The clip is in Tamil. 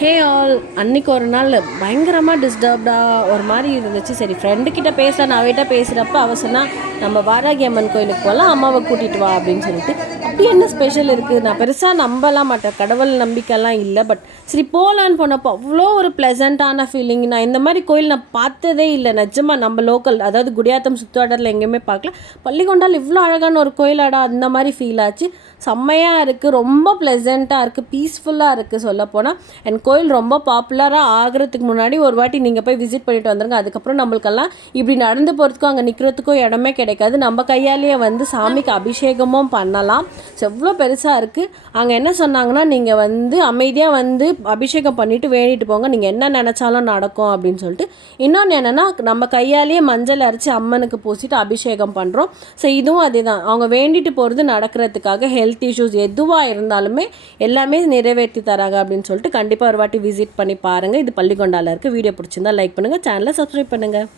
ஹே ஆல், அன்றைக்கி ஒரு நாள் பயங்கரமாக டிஸ்டர்ப்டாக ஒரு மாதிரி இருந்துச்சு. சரி, ஃப்ரெண்டுக்கிட்ட பேசலாம், நான் அவகிட்ட பேசுகிறப்ப அவள் சொன்னால் நம்ம வாராகி அம்மன் கோயிலுக்கு போகலாம், அம்மாவை கூட்டிகிட்டு வா அப்படின்னு சொல்லிட்டு. அப்படி என்ன ஸ்பெஷல் இருக்குது? நான் பெருசாக நம்பலாம் மாட்டேன், கடவுள் நம்பிக்கைலாம் இல்லை. பட் சரி போகலான்னு போனப்போ அவ்வளோ ஒரு ப்ளசண்ட்டான ஃபீலிங். நான் இந்த மாதிரி கோயில் நான் பார்த்ததே இல்லை நிஜமாக. நம்ம லோக்கல், அதாவது குடியாத்தம் சுற்றுவட்டாரத்தில் எங்கேயுமே பார்க்கல. பள்ளிகொண்டால் இவ்வளோ அழகான ஒரு கோயிலாடா அந்த மாதிரி ஃபீல் ஆச்சு. செம்மையாக இருக்குது, ரொம்ப ப்ளசண்ட்டாக இருக்குது, பீஸ்ஃபுல்லாக இருக்குது சொல்லப்போனால். அண்ட் கோயில் ரொம்ப பாப்புலராக ஆகிறதுக்கு முன்னாடி ஒரு வாட்டி நீங்கள் போய் விசிட் பண்ணிட்டு வந்துடுங்க. அதுக்கப்புறம் நம்மளுக்கெல்லாம் இப்படி நடந்து போகிறதுக்கும் அங்கே நிற்கிறதுக்கும் இடமே கிடைக்காது. நம்ம கையாலேயே வந்து சாமிக்கு அபிஷேகமும் பண்ணலாம். ஸோ எவ்வளோ பெருசாக இருக்குது. அங்கே என்ன சொன்னாங்கன்னா, நீங்கள் வந்து அமைதியாக வந்து அபிஷேகம் பண்ணிவிட்டு வேண்டிட்டு போங்க, நீங்கள் என்ன நினச்சாலும் நடக்கும் அப்படின்னு சொல்லிட்டு. இன்னொன்று என்னென்னா, நம்ம கையாலேயே மஞ்சள் அரைச்சி அம்மனுக்கு பூசிட்டு அபிஷேகம் பண்ணுறோம். ஸோ இதுவும் அதே தான், அவங்க வேண்டிட்டு போகிறது நடக்கிறதுக்காக. ஹெல்த் இஷ்யூஸ் எதுவாக இருந்தாலுமே எல்லாமே நிறைவேற்றி தராங்க அப்படின்னு சொல்லிட்டு. கண்டிப்பாக ஒரு வாட்டி விசிட் பண்ணி பாருங்கள். இது பள்ளிகொண்டாவில் இருக்குது. வீடியோ பிடிச்சிருந்தா லைக் பண்ணுங்கள், சேனலை சப்ஸ்கிரைப் பண்ணுங்கள்.